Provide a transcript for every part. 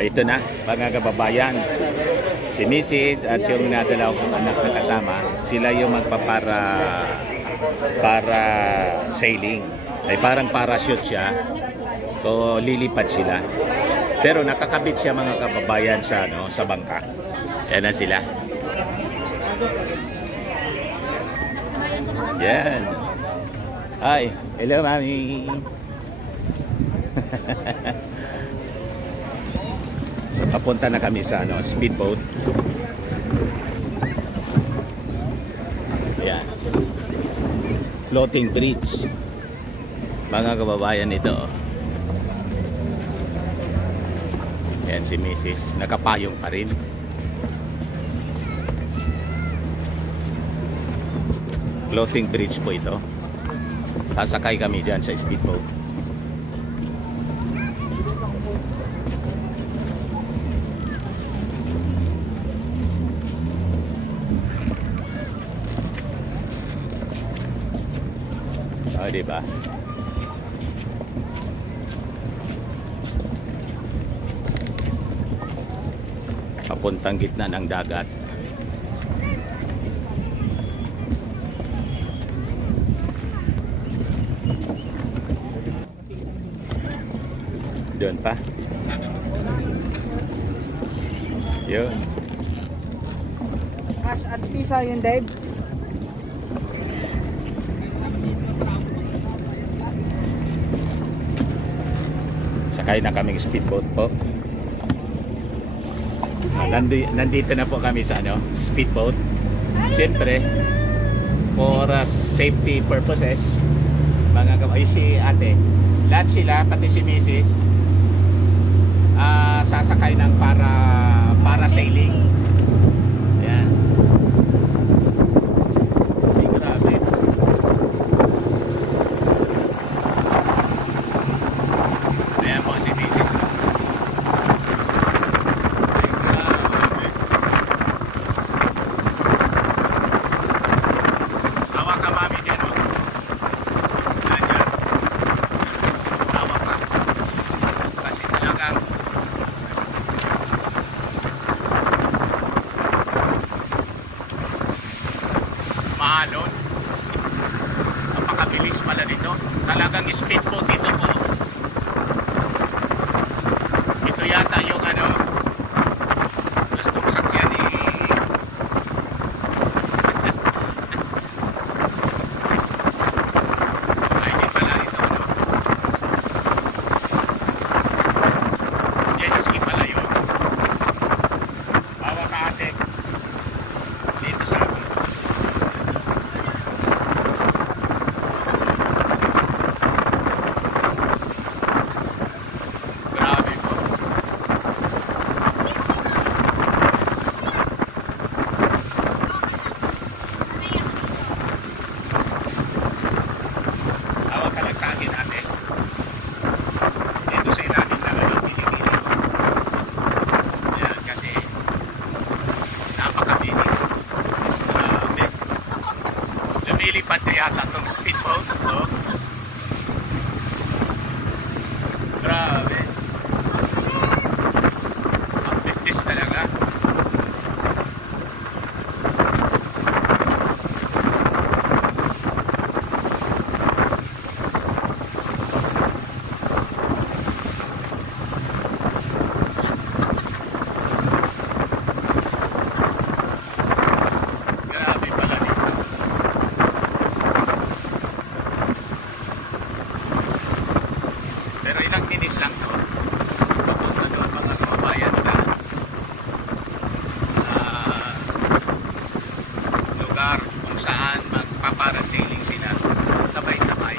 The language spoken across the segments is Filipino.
Ito na, mga kababayan. Si Mrs. at yung nadalaw kong anak na kasama, sila yung para sailing. Ay parang parachute siya. So lilipad sila. Pero nakakabit siya mga kababayan sa bangka. Yan na sila. Yan. Hi, hello mami. So papunta na kami sa speedboat. Yan. Floating bridge. Mga kababayan ito. Yan si Mrs. Nakapayong pa rin. Floating bridge po ito. Sasakay kami dyan sa speedboat. Diba? Papuntang gitna ng dagat. Doon pa. Yun. Cash at visa yun, Dave. Sakay na kaming speedboat po. Nandito na po kami sa speedboat. Siyempre, for safety purposes, ay si ate, lahat sila, pati si Mrs. Sasakay ng para sailing. Yan. Ay, grabe. Ayan po si Mrs. Hawak ka mami dyan, oh. Ayan. Hawak ka. Kasi talagang maalon. Napakabilis pala dito. Talagang speedboat ito po. Ito yata yung gustong sakyan ay di pala ito jet ski pala yun. Bawa ka ate dito sa akin. Grabe po. Hawak ka lang sa akin ate. Dito sa ilalim na pinipili. Ayan kasi napakabilis. Grabe. Lumilipad na yata itong speedboat. No? Grabe. Ang bilis talaga. Grabe pala dito. Pero ilang minutes lang to. Papunta doon mga kababayan sa lugar kung saan magpaparasailing sila sabay-sabay.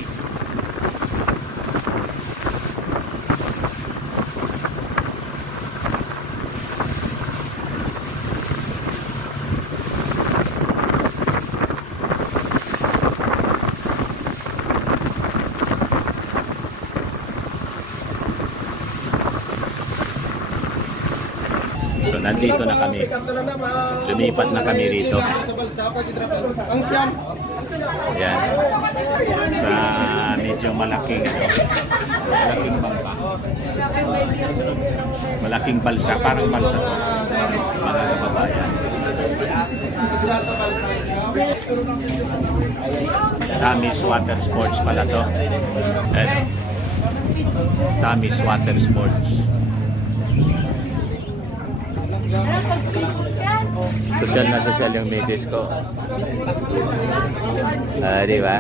So nandito na kami. Lumipat na kami rito. Yan. Sa medyo malaking bangka. malaking balsa, parang balsa to, mga kababayan. Tamis Water Sports pala to. Ano? Tamis Water Sports. Social na social yung message ko. Di ba?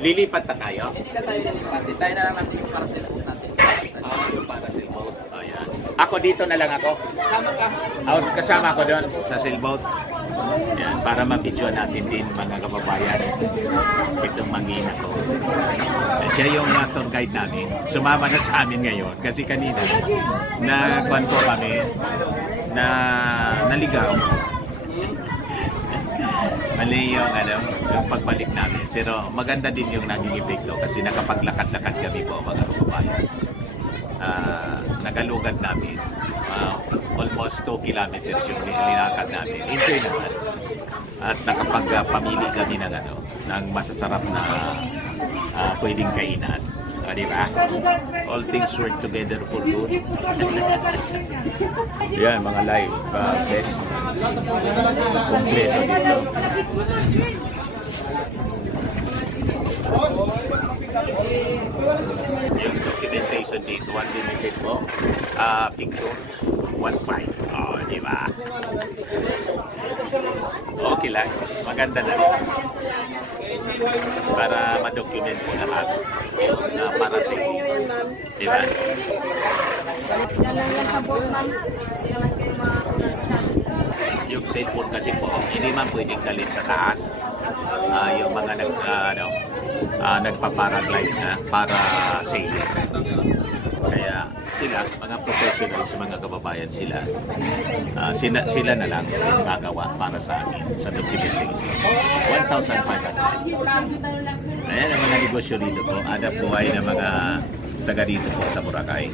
Lilipat na tayo? Hindi na tayo lilipat. Tayo na lang natin yung para sa ilapot natin. Yung para sailboat. Ayan. Ako dito na lang ako. Sama ka. Kasama ako doon sa sailboat. Ayan, para mapidyoan natin din mga kababayan. Itong mangina to. Siya yung tour guide namin. Sumama na sa amin ngayon. Kasi kanina, nagkwanto kami na naligaw. Mali yung, yung pagbalik namin. Pero maganda din yung naging epekto kasi nakapaglakad-lakad kami po mga kababayan. Nagalugad namin. Almost 2 kilometers yung linakad namin. Enjoy naman. At nakapagpamili kami ng masasarap na pwedeng kainan. Di ba? All things work together for good. Yan, mga live best. Kompleto dito. Yung documentation dito, unlimited po. Picture, 1.5. Di ba? Okay lang. Maganda na rin. Para ma-document po lahat. Para sa inyo. Di ba? Yung cellphone kasi po, hindi man pwedeng dalhin sa taas. Yung mga nagpa-paraglide na para sailing. Kaya sila, mga professionals, mga kababayan sila, sila na lang gagawa para sa amin sa documentation. 1,500. Ayan ang mga negosyo dito po. Hanap buhay ng mga taga dito po sa Boracay.